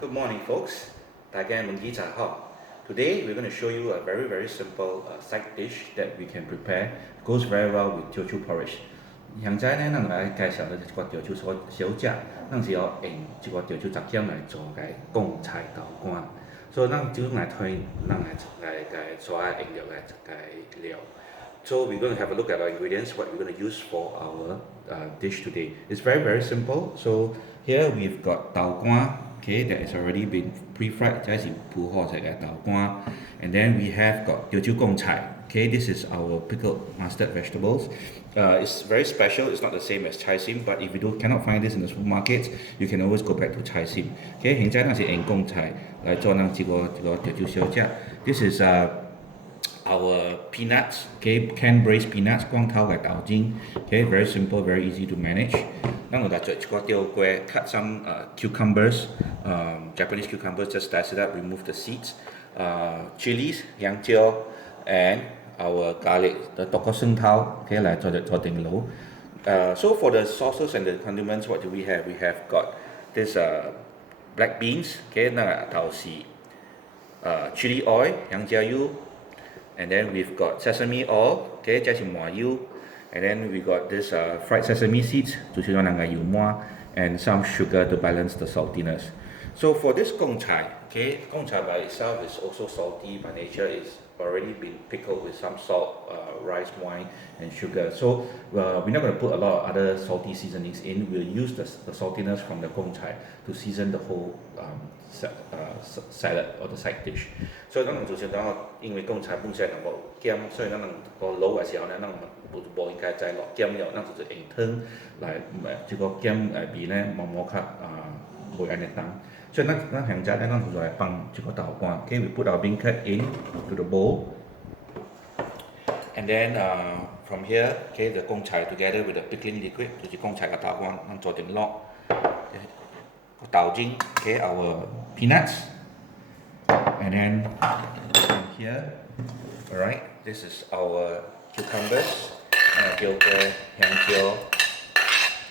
Good morning, folks. Today we're going to show you a very simple side dish that we can prepare. It goes very well with Teochew porridge. 現在呢，咱來介紹呢一個潮州小食，咱是要用一個潮州雜醃來做嘅貢菜豆乾。所以咱就來推，咱來所有用料嘅料。So we're going to have a look at our ingredients, what we're going to use for our dish today. It's very simple. So here we've got 豆乾, okay, that has already been pre-fried, 這是鋪好嘅豆乾. And then we have got Teochew Gong Chye. Okay, this is our pickled mustard vegetables. It's very special. It's not the same as chai sim, but if you cannot find this in the supermarkets, you can always go back to chai sim. Okay, 現在我是用貢菜來做咱這個潮州小食. This is our peanuts, okay, canned braised peanuts, 光頭嘅豆尖. Okay, very simple, very easy to manage. 咱我來做一個吊龜 cut some cucumbers, Japanese cucumbers, just slice it up, remove the seeds. Chilies, 香蕉, and our garlic, the toko seng tao, okay, 來做定爐. So for the sauces and the condiments, what do we have? We have got this black beans, okay, 那頭是chili oil, 香蕉油, and then we've got sesame oil, okay, 這是麻油, and then we got this fried sesame seeds, 就是咱嘅油麻, and some sugar to balance the saltiness. So for this Gong Chye, okay, Gong Chye by itself is also salty by nature. It's already been pickled with some salt, rice wine, and sugar. So we're not going to put a lot of other salty seasonings in. We'll use the saltiness from the Gong Chye to season the whole salad or the side dish. So 咱們就先講，因為Gong Chye本身就冇鹹，所以咱們個滷嘅時候呢，咱冇應該再落鹹料，咱就用湯來這個鹹味呢，冇會安尼重。So 咱現在呢，咱就來放這個豆乾。Okay, we put our beancurd in to the bowl, and then from here, okay, the Gong Chye together with the pickling liquid, 就是Gong Chye嘅豆乾，咱做定落。豆尖, okay, our peanuts, and then from here, alright, this is our cucumbers, tiêu que, 香蕉,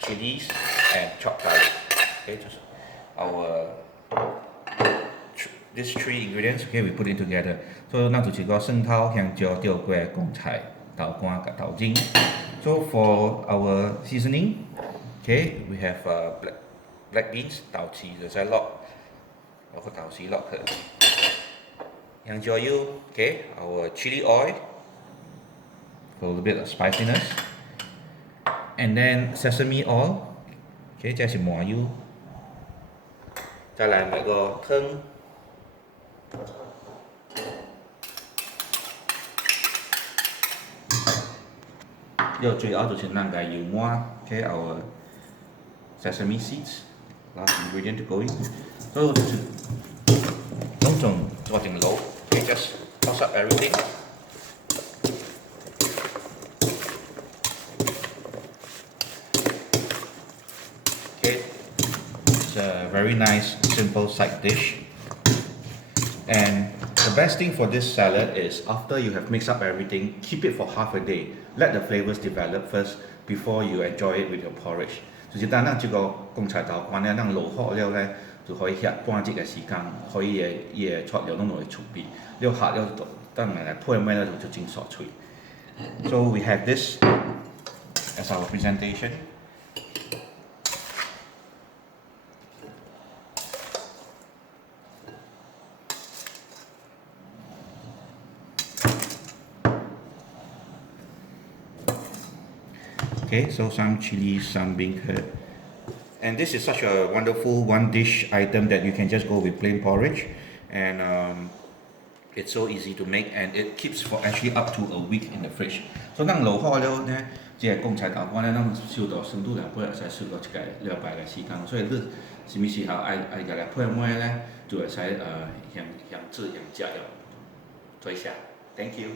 chilies, and chopped garlic. Okay, just our these three ingredients, okay, we put it together. So 咱就是個生頭、香蕉、吊龜、貢菜、豆乾和豆尖. So for our seasoning, okay, we have black beans, 豆豉就使落，攞個豆豉落去。香蕉油, okay, our chili oil for a little bit of spiciness, and then sesame oil, okay, 這是麻油。再來買個湯，最後就是咱嘅油麻 ，okay, our sesame seeds, last ingredient to go in. So 就是種種做定爐 ，okay, just toss up everything. Okay, it's a very nice simple side dish. And the best thing for this salad is after you have mixed up everything, keep it for half a day. Let the flavors develop first before you enjoy it with your porridge. 就是當咱這個貢菜豆乾呢，咱滷好了呢，就可以歇半日嘅時間，可以嘢材料攏落去儲備。了下了，當然嚟配咩呢就真爽脆。So we have this as our presentation. Okay, so some chili, some beancurd. And this is such a wonderful one dish item that you can just go with plain porridge. And it's so easy to make, and it keeps for actually up to a week in the fridge. So 咱滷好了呢，這個貢菜豆乾呢，咱燒到生度2杯，使燒到一個禮拜嘅時間。所以你什麼時候愛個嚟配咩呢，就會使香汁、香醬要做一下。Thank you.